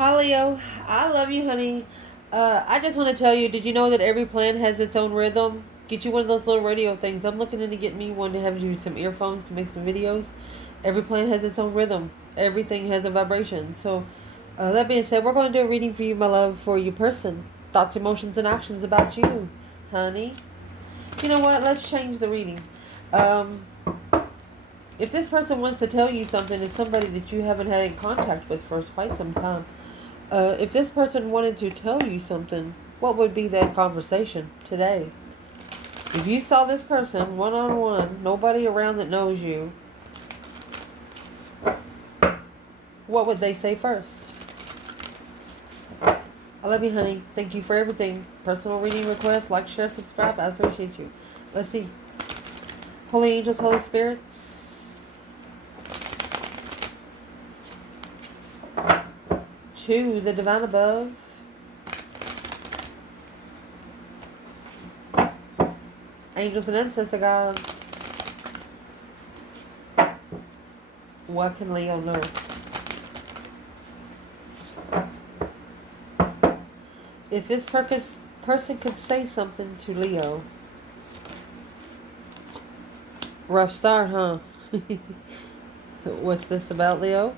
Hi, Leo. I love you, honey. I just want to tell you, did you know that every plant has its own rhythm? Get you one of those little radio things. I'm looking into getting me one to have you some earphones to make some videos. Every plant has its own rhythm. Everything has a vibration. So, that being said, we're going to do a reading for you, my love, for your person. Thoughts, emotions, and actions about you, honey. You know what? Let's change the reading. Um, if this person wants to tell you something, it's somebody that you haven't had in contact with for quite some time. If this person wanted to tell you something, what would be that conversation today? If you saw this person one-on-one, nobody around that knows you, what would they say first? I love you, honey. Thank you for everything. Personal reading request, like, share, subscribe. I appreciate you. Let's see. Holy angels, Holy spirits. 2, the divine above. Angels and ancestor gods. What can Leo know? If this person could say something to Leo. Rough start, huh? What's this about, Leo?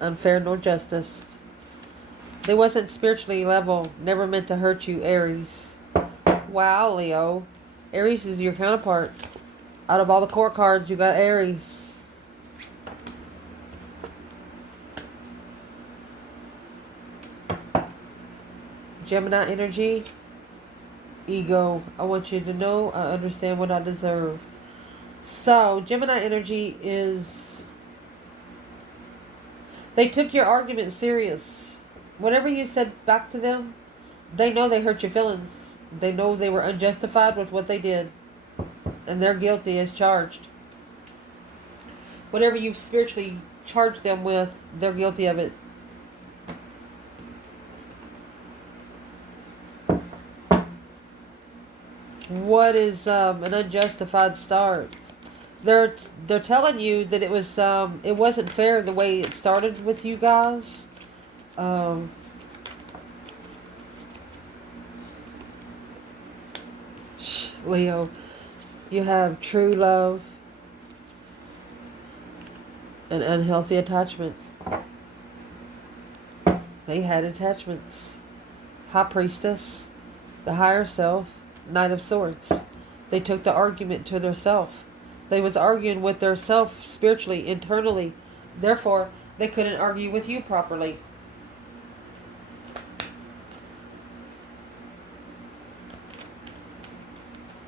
Unfair nor justice. They wasn't spiritually level. Never meant to hurt you, Aries. Wow, Leo. Aries is your counterpart. Out of all the court cards, you got Aries. Gemini energy. Ego. I want you to know I understand what I deserve. So, Gemini energy is... They took your argument serious. Whatever you said back to them, they know they hurt your feelings. They know they were unjustified with what they did. And they're guilty as charged. Whatever you've spiritually charged them with, they're guilty of it. What is an unjustified start? They're telling you that it wasn't fair the way it started with you guys. Leo, you have true love and unhealthy attachment. They had attachments. High Priestess, the higher self, Knight of Swords. They took the argument to their self. They was arguing with their self spiritually, internally. Therefore, they couldn't argue with you properly.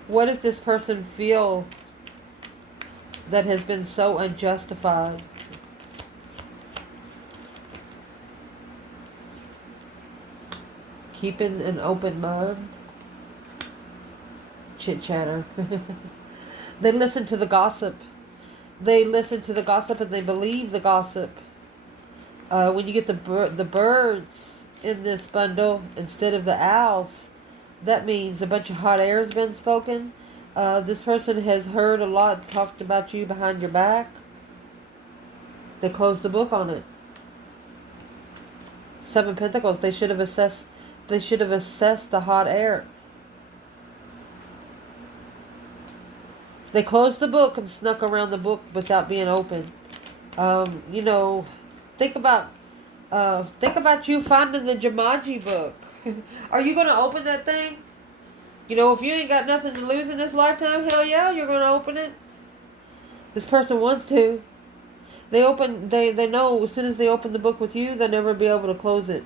What does this person feel that has been so unjustified? Keeping an open mind. Chit chatter. They listen to the gossip. They listen to the gossip and they believe the gossip. When you get the birds in this bundle instead of the owls, that means a bunch of hot air has been spoken. This person has heard a lot talked about you behind your back. They closed the book on it. 7 Pentacles. They should have assessed the hot air. They closed the book and snuck around the book without being open. Think about you finding the Jumanji book. Are you going to open that thing? If you ain't got nothing to lose in this lifetime, hell yeah, you're going to open it. This person wants to. They know as soon as they open the book with you, they'll never be able to close it.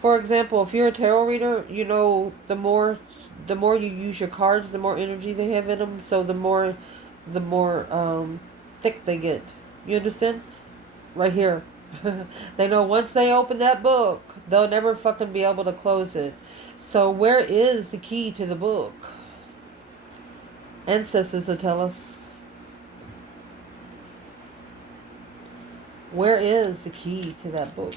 For example, if you're a tarot reader, the more you use your cards, the more energy they have in them. So the more thick they get. You understand? Right here. They know once they open that book, they'll never fucking be able to close it. So where is the key to the book? Ancestors will tell us. Where is the key to that book?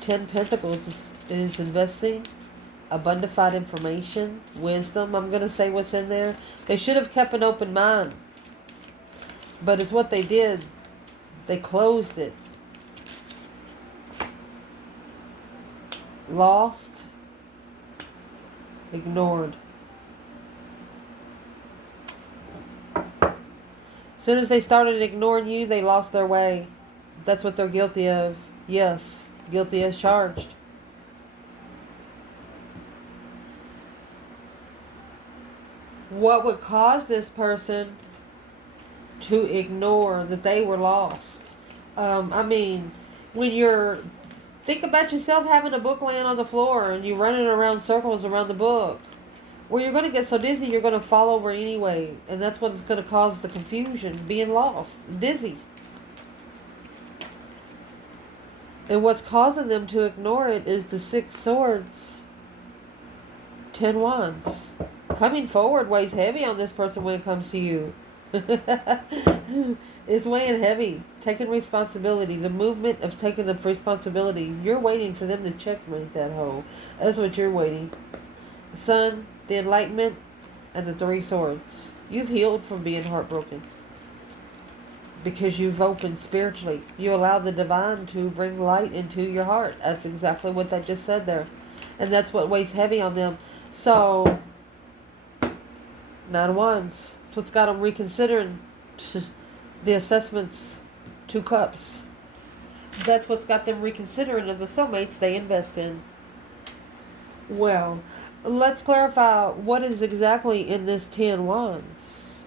10 Pentacles is investing, abundified information, wisdom. I'm going to say what's in there. They should have kept an open mind. But it's what they did. They closed it. Lost. Ignored. As soon as they started ignoring you, they lost their way. That's what they're guilty of. Yes, guilty as charged. What would cause this person to ignore that they were lost? I mean, when you're... Think about yourself having a book laying on the floor and you're running around circles around the book. Well, you're going to get so dizzy you're going to fall over anyway. And that's what's going to cause the confusion. Being lost. Dizzy. And what's causing them to ignore it is the 6 swords. 10 wands. Coming forward weighs heavy on this person when it comes to you. It's weighing heavy. Taking responsibility. The movement of taking the responsibility. You're waiting for them to checkmate that hoe. That's what you're waiting. The Sun, the enlightenment, and the 3 swords. You've healed from being heartbroken. Because you've opened spiritually. You allow the divine to bring light into your heart. That's exactly what that just said there. And that's what weighs heavy on them. So, 9 of Wands. That's what's got them reconsidering the assessments. 2 cups. That's what's got them reconsidering of the soulmates they invest in. Well, let's clarify what is exactly in this 10 wands.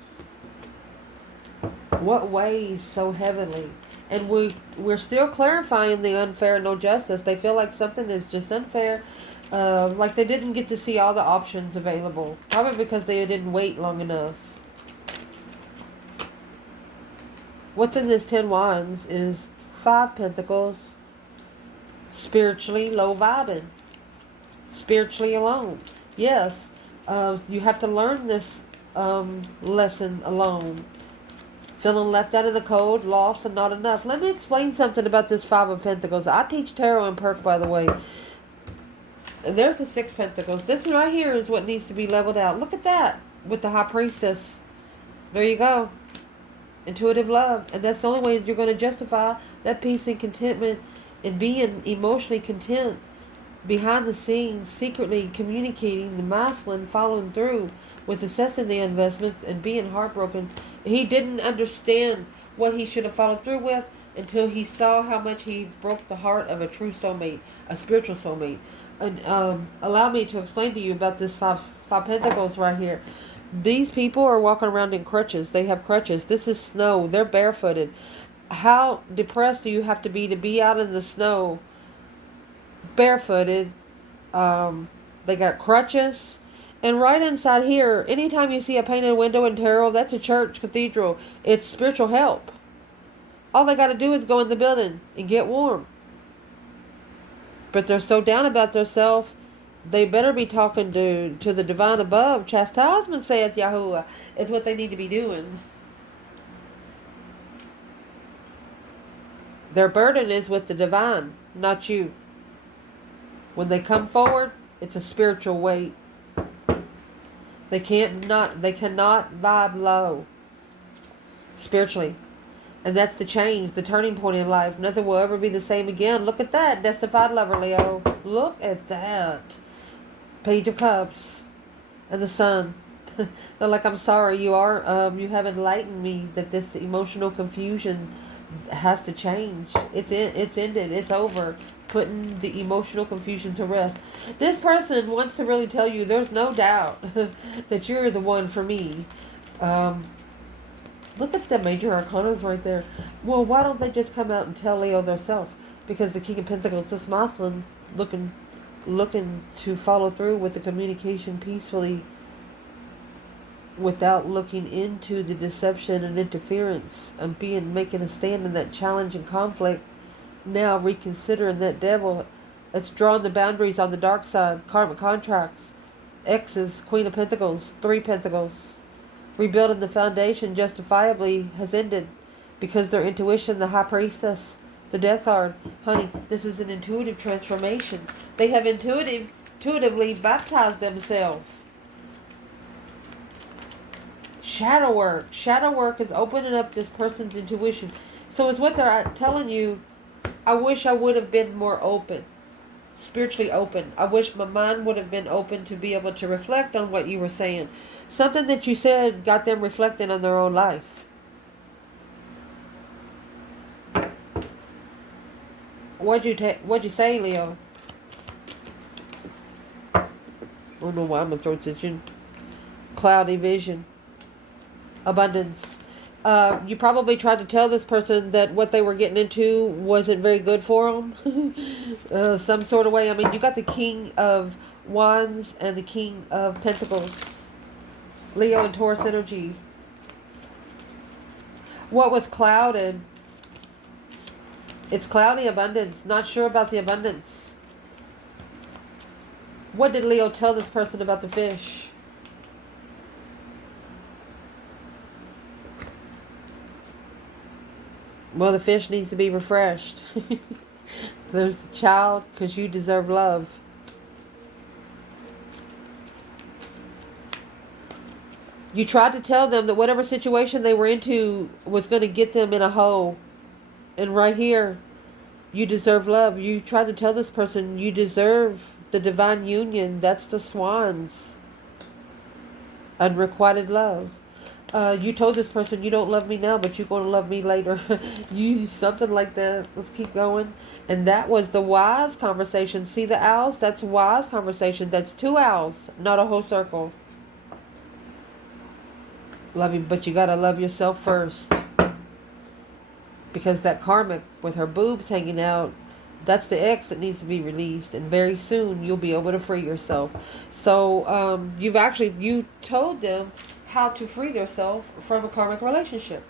What weighs so heavily? And we're still clarifying the unfair and no justice. They feel like something is just unfair. Like they didn't get to see all the options available. Probably because they didn't wait long enough. What's in this 10 wands is 5 pentacles. Spiritually low vibing. Spiritually alone. Yes. You have to learn this lesson alone. Feeling left out in the cold, lost, and not enough. Let me explain something about this 5 of Pentacles. I teach tarot and perk, by the way. And there's the 6 Pentacles. This right here is what needs to be leveled out. Look at that with the High Priestess. There you go. Intuitive love. And that's the only way you're going to justify that peace and contentment and being emotionally content behind the scenes, secretly communicating the masculine, following through with assessing the investments and being heartbroken. He didn't understand what he should have followed through with until he saw how much he broke the heart of a true soulmate, a spiritual soulmate. And allow me to explain to you about this five pentacles right here. These people are walking around in crutches. They have crutches. This is snow. They're barefooted. How depressed do you have to be out in the snow barefooted? They got crutches. And right inside here, anytime you see a painted window in tarot, that's a church, cathedral. It's spiritual help. All they got to do is go in the building and get warm. But they're so down about themselves, they better be talking to the divine above. Chastisement, saith Yahuwah, is what they need to be doing. Their burden is with the divine, not you. When they come forward, it's a spiritual weight. They cannot vibe low spiritually. And that's the change, the turning point in life. Nothing will ever be the same again. Look at that. Destified lover, Leo. Look at that. Page of Cups. And the Sun. They're like, I'm sorry, you have enlightened me that this emotional confusion has to change. It's ended. It's over. Putting the emotional confusion to rest. This person wants to really tell you there's no doubt that you're the one for me. Look at the major arcanas right there. Well, why don't they just come out and tell Leo themselves? Because the King of Pentacles is masculine, looking to follow through with the communication peacefully without looking into the deception and interference and making a stand in that challenge and conflict. Now reconsidering that devil that's drawn the boundaries on the dark side. Karmic contracts. Exes, Queen of Pentacles, 3 Pentacles. Rebuilding the foundation justifiably has ended because their intuition, the High Priestess, the Death card. Honey, this is an intuitive transformation. They have intuitively baptized themselves. Shadow work. Shadow work is opening up this person's intuition. So it's what they're telling you. I wish I would have been more open, spiritually open. I wish my mind would have been open to be able to reflect on what you were saying. Something that you said got them reflecting on their own life. What'd you say, Leo? I don't know why my throat's itching. Cloudy vision. Abundance. You probably tried to tell this person that what they were getting into wasn't very good for them. Some sort of way. I mean, you got the King of Wands and the King of Pentacles. Leo and Taurus energy. What was clouded? It's cloudy abundance. Not sure about the abundance. What did Leo tell this person about the fish? Well, the fish needs to be refreshed. There's the child, because you deserve love. You tried to tell them that whatever situation they were into was going to get them in a hole. And right here, you deserve love. You tried to tell this person you deserve the divine union. That's the swans. Unrequited love. You told this person you don't love me now, but you're going to love me later. You something like that. Let's keep going. And that was the wise conversation. See the owls? That's wise conversation. That's 2 owls, not a whole circle. Love you, but you got to love yourself first. Because that karmic with her boobs hanging out, that's the ex that needs to be released. And very soon you'll be able to free yourself. So you told them how to free themselves from a karmic relationship.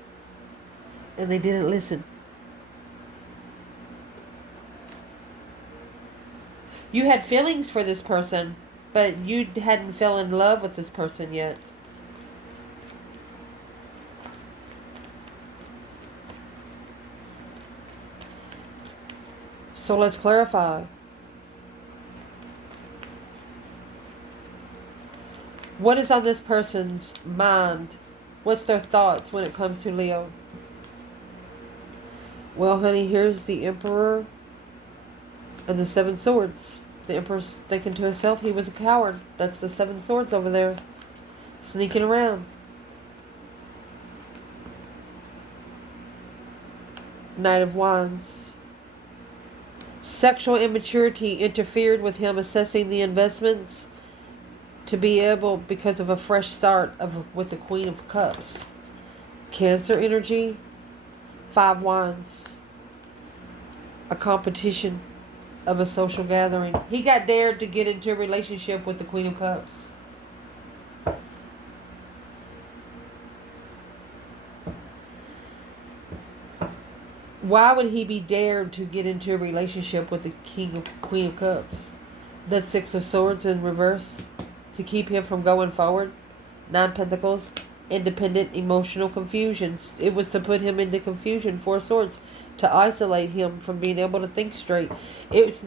And they didn't listen. You had feelings for this person, but you hadn't fell in love with this person yet. So let's clarify. What is on this person's mind? What's their thoughts when it comes to Leo? Well, honey, here's the Emperor and the 7 swords. The Emperor's thinking to himself he was a coward. That's the 7 swords over there, sneaking around. Knight of Wands. Sexual immaturity interfered with him assessing the investments to be able, because of a fresh start with the Queen of Cups. Cancer energy. 5 Wands. A competition of a social gathering. He got dared to get into a relationship with the Queen of Cups. Why would he be dared to get into a relationship with the Queen of Cups? That's 6 of Swords in reverse. To keep him from going forward. 9 Pentacles. Independent emotional confusion. It was to put him into confusion. 4 Swords. To isolate him from being able to think straight. It's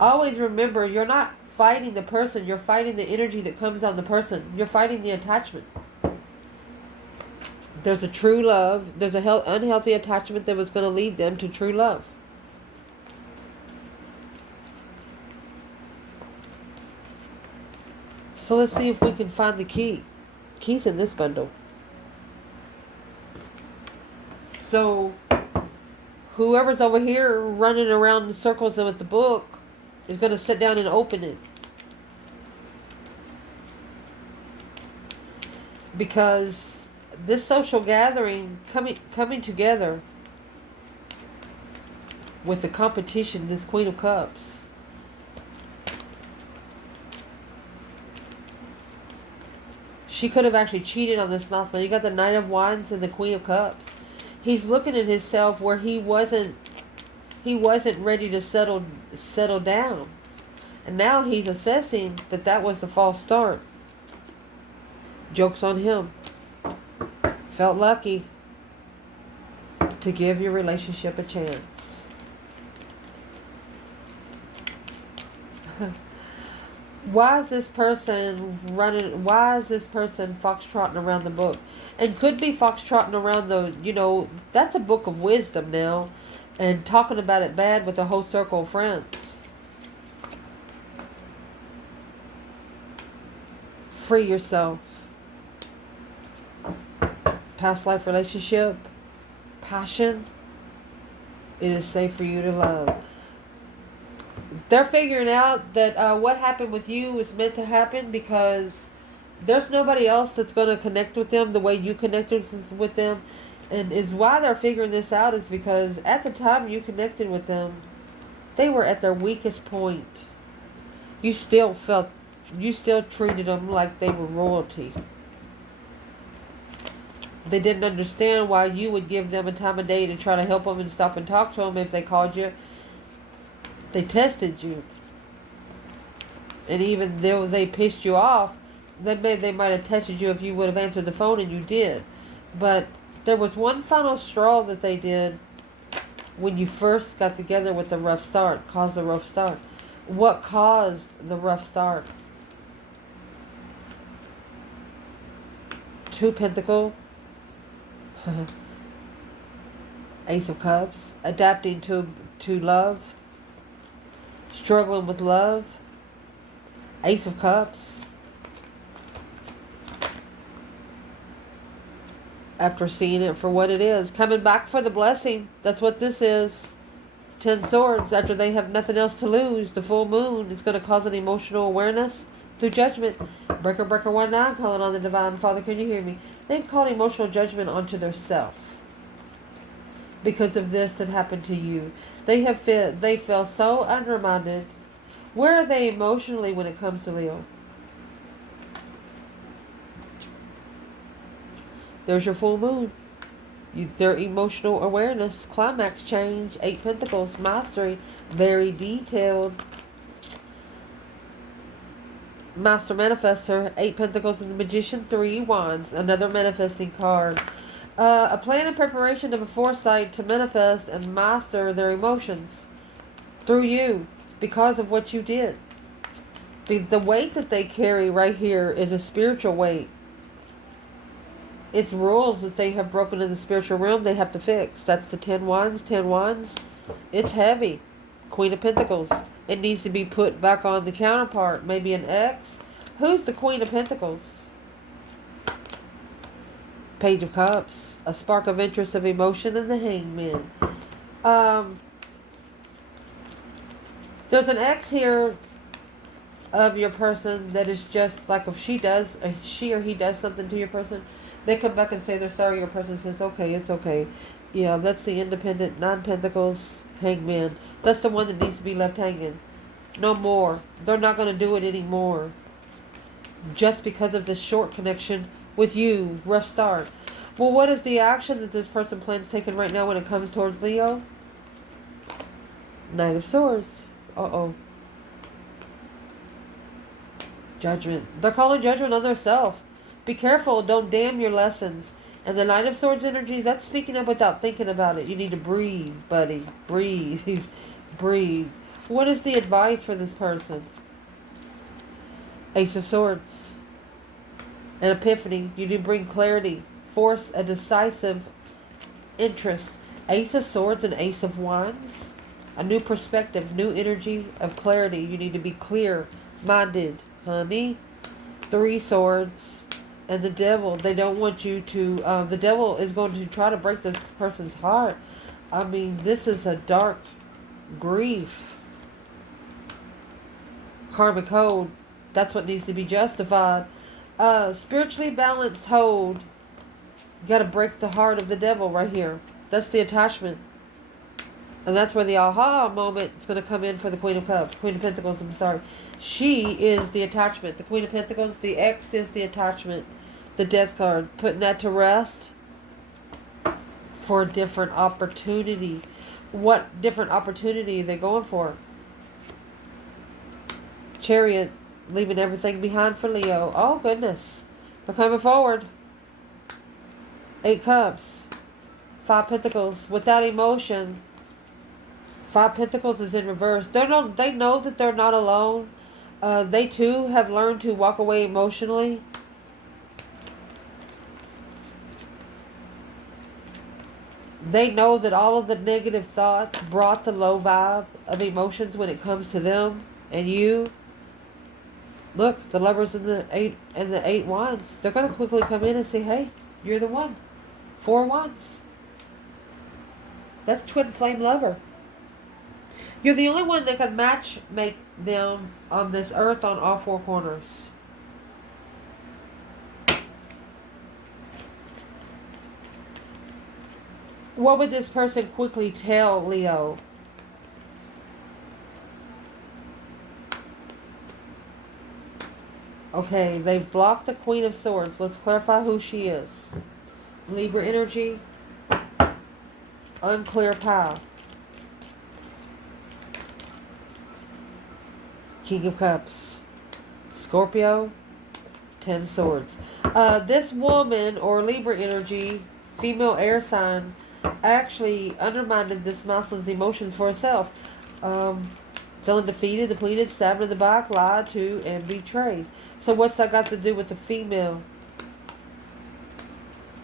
always remember, you're not fighting the person. You're fighting the energy that comes on the person. You're fighting the attachment. There's a true love. There's a unhealthy attachment that was going to lead them to true love. So let's see if we can find the key. Key's in this bundle. So whoever's over here running around in circles with the book is going to sit down and open it. Because this social gathering coming together with the competition, this Queen of Cups. She could have actually cheated on this mouse. Now you got the Knight of Wands and the Queen of Cups. He's looking at himself where he wasn't ready to settle down. And now he's assessing that was the false start. Joke's on him. Felt lucky to give your relationship a chance. Why is this person running? Why is this person foxtrotting around the book? And could be foxtrotting around that's a book of wisdom now. And talking about it bad with a whole circle of friends. Free yourself. Past life relationship. Passion. It is safe for you to love. They're figuring out that what happened with you was meant to happen because there's nobody else that's going to connect with them the way you connected with them. And is why they're figuring this out is because at the time you connected with them, they were at their weakest point. You still treated them like they were royalty. They didn't understand why you would give them a time of day to try to help them and stop and talk to them if they called you. They tested you. And even though they pissed you off, they might have tested you if you would have answered the phone, and you did. But there was one final straw that they did when you first got together with the rough start, caused the rough start. What caused the rough start? 2 Pentacles. Ace of Cups. Adapting to love. Struggling with love. Ace of Cups. After seeing it for what it is. Coming back for the blessing. That's what this is. 10 Swords. After they have nothing else to lose. The full moon is going to cause an emotional awareness through judgment. Breaker 19 calling on the Divine Father. Can you hear me? They've called emotional judgment onto their self. Because of this that happened to you. They feel so undermined. Where are they emotionally when it comes to Leo? There's your full moon. Their emotional awareness. Climax change. 8 Pentacles. Mastery. Very detailed. Master Manifestor. 8 Pentacles and the Magician. 3 Wands. Another manifesting card. A plan and preparation of a foresight to manifest and master their emotions through you because of what you did. The weight that they carry right here is a spiritual weight. It's rules that they have broken in the spiritual realm they have to fix. That's the 10 Wands. 10 Wands. It's heavy. Queen of Pentacles. It needs to be put back on the counterpart. Maybe an ex. Who's the Queen of Pentacles? Page of Cups. A spark of interest of emotion and the Hangman. There's an ex here of your person that is just like if she or he does something to your person, they come back and say they're sorry. Your person says, okay, it's okay. Yeah, that's the Independent. 9 Pentacles. Hangman. That's the one that needs to be left hanging. No more. They're not going to do it anymore. Just because of this short connection with you. Rough start. Well, what is the action that this person plans taking right now when it comes towards Leo? Knight of Swords. Uh-oh. Judgment. They're calling judgment on themselves. Be careful. Don't damn your lessons. And the Knight of Swords energy, that's speaking up without thinking about it. You need to breathe, buddy. Breathe. Breathe. What is the advice for this person? Ace of Swords. An epiphany. You do bring clarity. Force a decisive interest. Ace of Swords and Ace of Wands. A new perspective. New energy of clarity. You need to be clear-minded, honey. 3 Swords. And the Devil. They don't want you to... the Devil is going to try to break this person's heart. I mean, this is a dark grief. Karmic hold. That's what needs to be justified. Spiritually balanced hold. You got to break the heart of the Devil right here. That's the attachment. And that's where the aha moment is going to come in for the Queen of Cups. Queen of Pentacles, I'm sorry. She is the attachment. The Queen of Pentacles, the X is the attachment. The Death card. Putting that to rest for a different opportunity. What different opportunity are they going for? Chariot. Leaving everything behind for Leo. Oh, goodness. They're coming forward. 8 Cups. 5 Pentacles. Without emotion. 5 Pentacles is in reverse. They know that they're not alone. They too have learned to walk away emotionally. They know that all of the negative thoughts brought the low vibe of emotions when it comes to them and you. Look, the lovers in the eight wands, they're gonna quickly come in and say, hey, you're the one. 4 wands. That's twin flame lover. You're the only one that can match make them on this earth on all 4 corners. What would this person quickly tell Leo? Okay, they've blocked the Queen of Swords. Let's clarify who she is. Libra energy. Unclear path. King of Cups. Scorpio. 10 Swords. This woman or Libra energy, female air sign, actually undermined this masculine's emotions for herself. Feeling defeated, depleted, stabbed in the back, lied to, and betrayed. So what's that got to do with the female?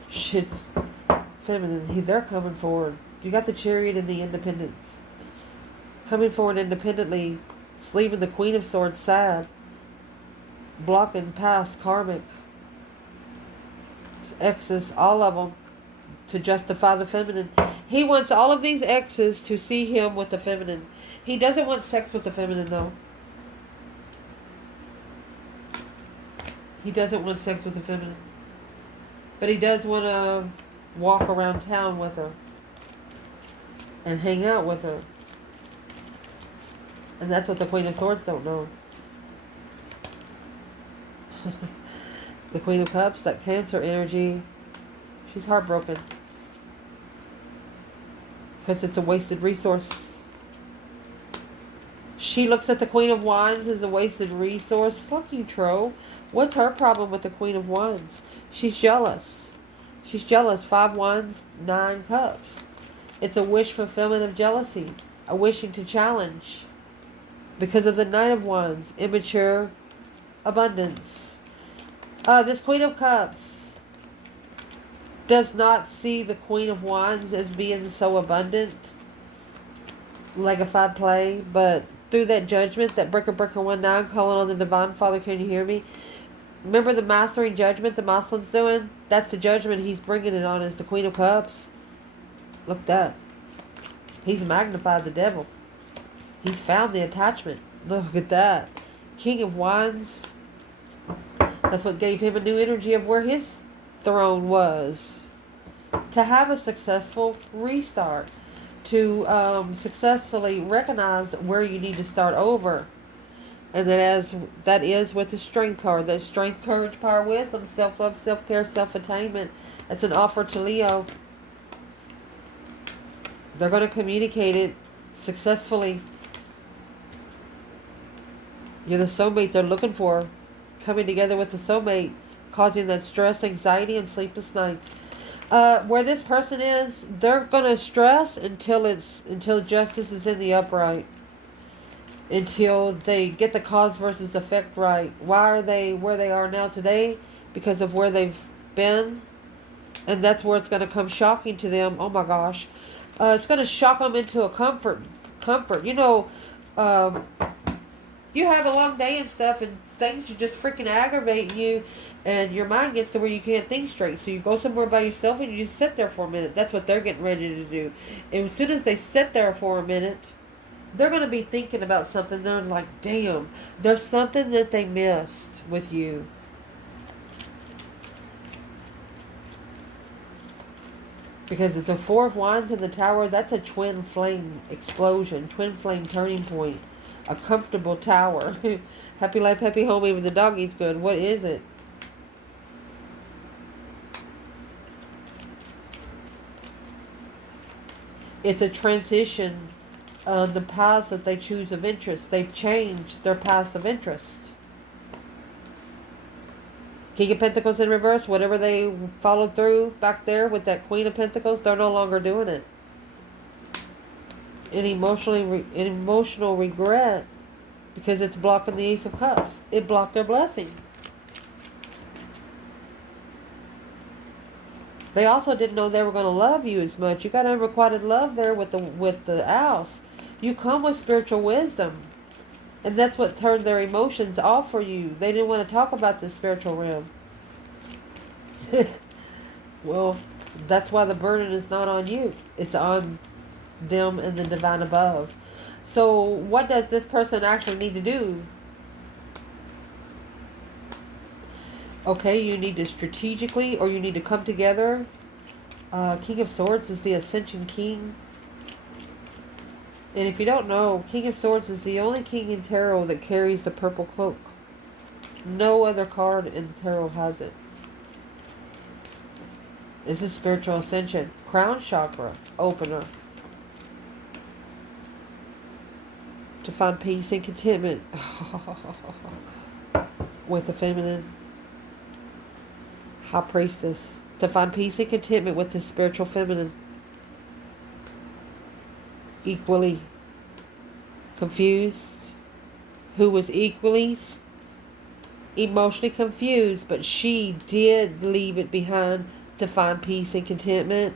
Shit. Feminine. They're coming forward. You got the Chariot and the Independence. Coming forward independently. Leaving the Queen of Swords sad. Blocking past karmic. Exes, all of them. To justify the feminine. He wants all of these exes to see him with the feminine. He doesn't want sex with the feminine though. He doesn't want sex with the feminine. But he does want to walk around town with her. And hang out with her. And that's what the Queen of Swords don't know. The Queen of Cups, that Cancer energy. She's heartbroken. Because it's a wasted resource. She looks at the Queen of Wands as a wasted resource. Fuck you, Tro. What's her problem with the Queen of Wands? She's jealous. She's jealous. 5 Wands, 9 Cups. It's a wish fulfillment of jealousy. A wishing to challenge. Because of the 9 of Wands. Immature abundance. This Queen of Cups does not see the Queen of Wands as being so abundant. Legified play. But through that judgment, that breaker 19 calling on the Divine Father, can you hear me? Remember the mastering judgment the masculine's doing? That's the judgment he's bringing it on as the Queen of Cups. Look at that. He's magnified the devil. He's found the attachment. Look at that. King of Wands. That's what gave him a new energy of where his throne was. To have a successful restart. To successfully recognize where you need to start over. And that is with the Strength card. That Strength, Courage, Power, Wisdom, Self-Love, Self-Care, Self-Attainment. It's an offer to Leo. They're going to communicate it successfully. You're the soulmate they're looking for. Coming together with the soulmate. Causing that stress, anxiety, and sleepless nights. Where this person is, they're going to stress until justice is in the upright. Until they get the cause versus effect right. Why are they where they are now today? Because of where they've been. And that's where it's going to come shocking to them. Oh my gosh. It's going to shock them into a comfort. You know, you have a long day and stuff, and things are just freaking aggravating you, and your mind gets to where you can't think straight. So you go somewhere by yourself and you just sit there for a minute. That's what they're getting ready to do. And as soon as they sit there for a minute, they're going to be thinking about something. They're like, damn, there's something that they missed with you. Because the 4 of Wands in the Tower, that's a twin flame explosion. Twin flame turning point. A comfortable tower. Happy life, happy home, even the dog eats good. What is it? It's a transition. The paths that they choose of interest. They've changed their paths of interest. King of Pentacles in reverse. Whatever they followed through back there with that Queen of Pentacles, they're no longer doing it. An emotional regret. because it's blocking the Ace of Cups. It blocked their blessing. They also didn't know they were going to love you as much. You got unrequited love there with the Ouse. You come with spiritual wisdom. And that's what turned their emotions off for you. They didn't want to talk about the spiritual realm. Well, that's why the burden is not on you. It's on them and the divine above. So what does this person actually need to do? Okay, you need to strategically, or you need to come together. King of Swords is the Ascension King. And if you don't know, King of Swords is the only king in tarot that carries the purple cloak. No other card in tarot has it. This is spiritual ascension. Crown chakra opener. To find peace and contentment with the feminine. High priestess. To find peace and contentment with the spiritual feminine. Equally confused. Who was equally emotionally confused, but she did leave it behind to find peace and contentment.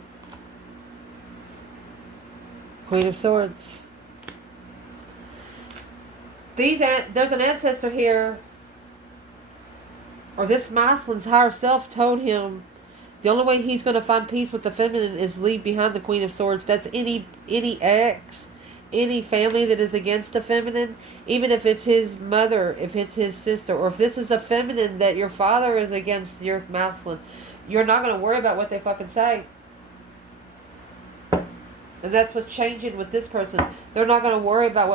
Queen of Swords. There's an ancestor here, or this masculine's higher self told him the only way he's going to find peace with the feminine is leave behind the Queen of Swords. That's any ex, any family that is against the feminine, even if it's his mother, if it's his sister, or if this is a feminine that your father is against your masculine, you're not going to worry about what they fucking say. And that's what's changing with this person. They're not going to worry about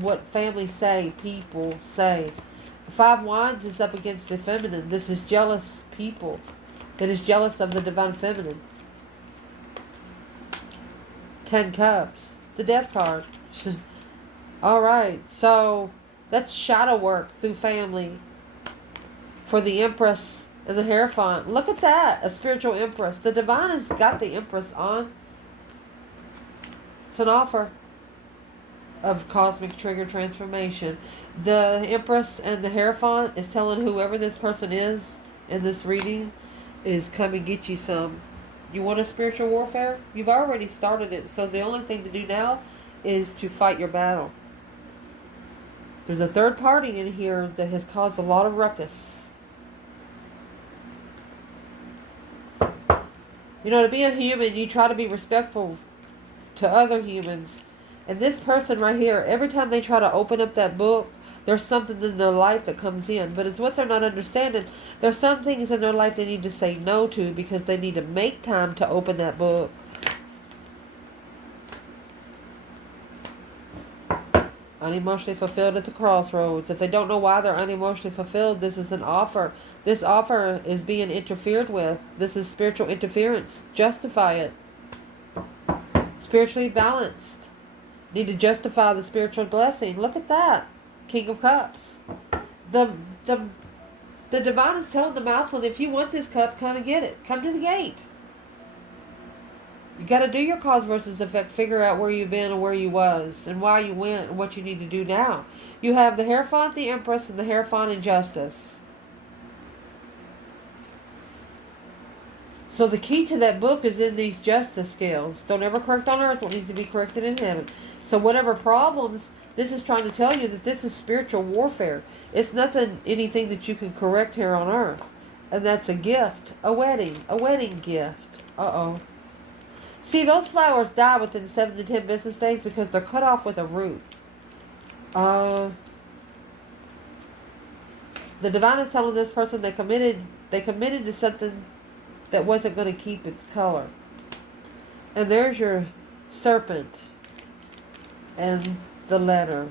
what families say, people say. The Five Wands is up against the feminine. This is jealous people that is jealous of the divine feminine. 10 Cups. The Death card. Alright, so that's shadow work through family. For the Empress and the Hierophant. Look at that. A spiritual Empress. The divine has got the Empress on. It's an offer of cosmic trigger transformation. The Empress and the Hierophant is telling whoever this person is in this reading is come and get you some. You want a spiritual warfare? You've already started it. So the only thing to do now is to fight your battle. There's a third party in here that has caused a lot of ruckus. You know, to be a human, you try to be respectful to other humans. And this person right here, every time they try to open up that book, there's something in their life that comes in. But it's what they're not understanding. There's some things in their life they need to say no to because they need to make time to open that book. Unemotionally fulfilled at the crossroads. If they don't know why they're unemotionally fulfilled, this is an offer. This offer is being interfered with. This is spiritual interference. Justify it. Spiritually balanced. Need to justify the spiritual blessing. Look at that. King of Cups. The divine is telling the masculine, if you want this cup, come and get it. Come to the gate. You got to do your cause versus effect. Figure out where you've been and where you was and why you went and what you need to do now. You have the Hierophant, the Empress, and the Hierophant in Justice. So the key to that book is in these justice scales. Don't ever correct on earth what needs to be corrected in heaven. So whatever problems, this is trying to tell you that this is spiritual warfare. It's anything that you can correct here on earth. And that's a gift. A wedding gift. Uh-oh. See, those flowers die within 7 to 10 business days because they're cut off with a root. The divine is telling this person they committed to something that wasn't going to keep its color. And there's your serpent and the letter.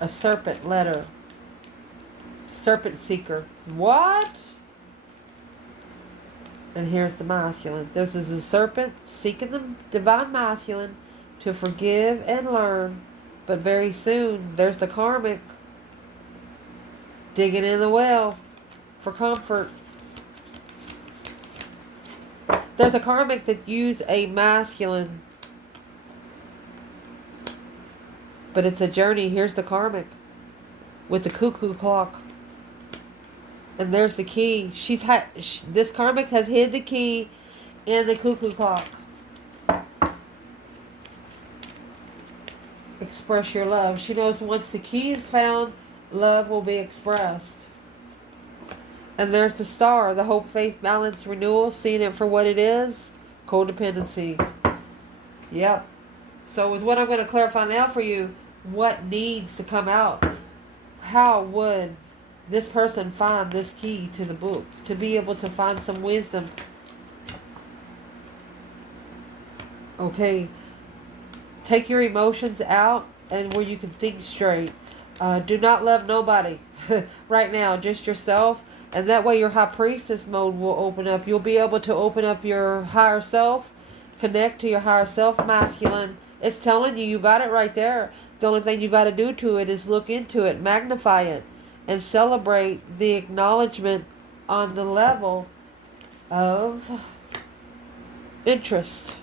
A serpent letter. Serpent seeker. What? And here's the masculine. This is a serpent seeking the divine masculine to forgive and learn. But very soon, there's the karmic digging in the well for comfort. There's a karmic that used a masculine. But it's a journey. Here's the karmic. with the cuckoo clock. And there's the key. This karmic has hid the key in the cuckoo clock. Express your love. She knows once the key is found, love will be expressed. And there's the star, the hope, faith, balance, renewal, seeing it for what it is, codependency. Yep. So is what I'm going to clarify now for you. What needs to come out? How would this person find this key to the book? To be able to find some wisdom. Okay. Take your emotions out and where you can think straight. Do not love nobody right now, just yourself. And that way your high priestess mode will open up. You'll be able to open up your higher self, connect to your higher self, masculine. It's telling you, you got it right there. The only thing you got to do to it is look into it, magnify it, and celebrate the acknowledgement on the level of interest.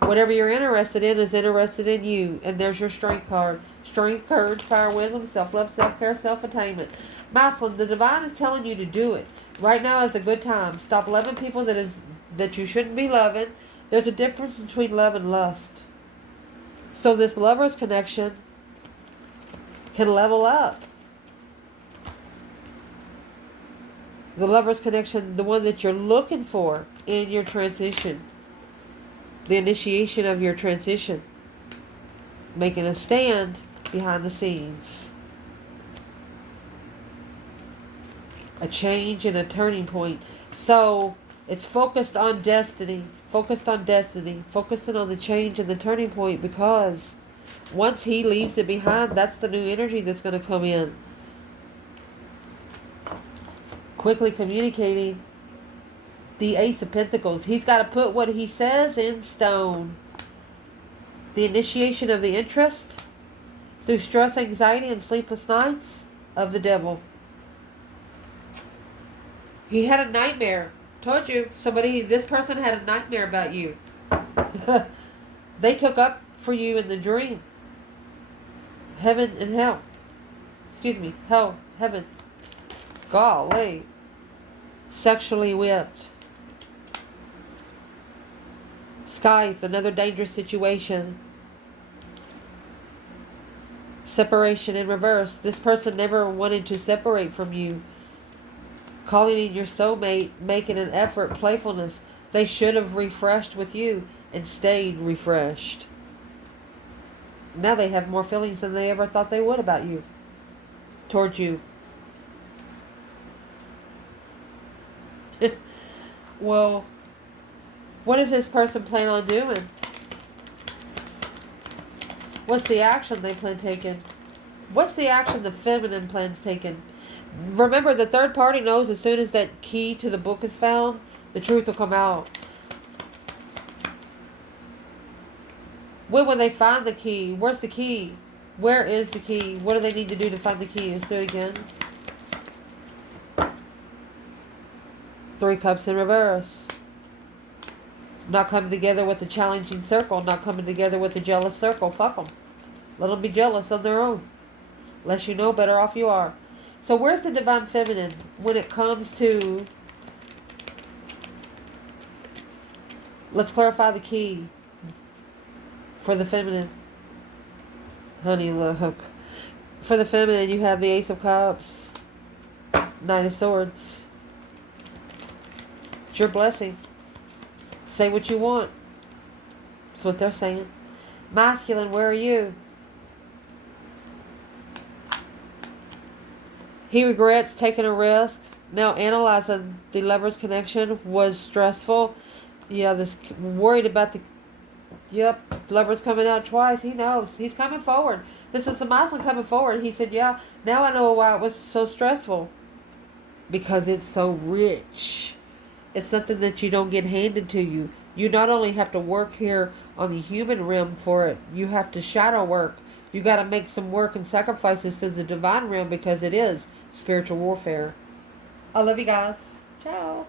Whatever you're interested in is interested in you. And there's your strength card. Strength, courage, power, wisdom, self-love, self-care, self-attainment. Masculine, the divine is telling you to do it. Right now is a good time. Stop loving people that you shouldn't be loving. There's a difference between love and lust. So this lover's connection can level up. The lover's connection, the one that you're looking for in your transition. The initiation of your transition. Making a stand behind the scenes. A change and a turning point. So it's focused on destiny. Focused on destiny. Focusing on the change and the turning point, because once he leaves it behind, that's the new energy that's going to come in. Quickly communicating. The Ace of Pentacles. He's got to put what he says in stone. The initiation of the interest through stress, anxiety, and sleepless nights of the devil. He had a nightmare. Told you. This person had a nightmare about you. They took up for you in the dream. Heaven and hell. Excuse me. Hell, heaven. Golly. Sexually whipped. Scythe, another dangerous situation. Separation in reverse. This person never wanted to separate from you. Calling in your soulmate, making an effort, playfulness. They should have refreshed with you and stayed refreshed. Now they have more feelings than they ever thought they would about you. Towards you. Well, what does this person plan on doing? What's the action they plan taking? What's the action the feminine plans taking? Remember, the third party knows as soon as that key to the book is found, the truth will come out. When will they find the key? Where's the key? Where is the key? What do they need to do to find the key? Let's do it again. 3 cups in reverse. Not coming together with a challenging circle. Not coming together with a jealous circle. Fuck them. Let them be jealous on their own. Less you know, better off you are. So where's the divine feminine when it comes to... Let's clarify the key for the feminine. Honey, look. For the feminine, you have the Ace of Cups. Knight of Swords. It's your blessing. Say what you want. That's what they're saying. Masculine, where are you? He regrets taking a risk. Now analyzing the lover's connection was stressful. Yeah, this worried about the... Yep, lover's coming out twice. He knows. He's coming forward. This is the masculine coming forward. He said, yeah, now I know why it was so stressful. Because it's so rich. It's something that you don't get handed to you. You not only have to work here on the human realm for it, you have to shadow work. You got to make some work and sacrifices to the divine realm because it is spiritual warfare. I love you guys. Ciao.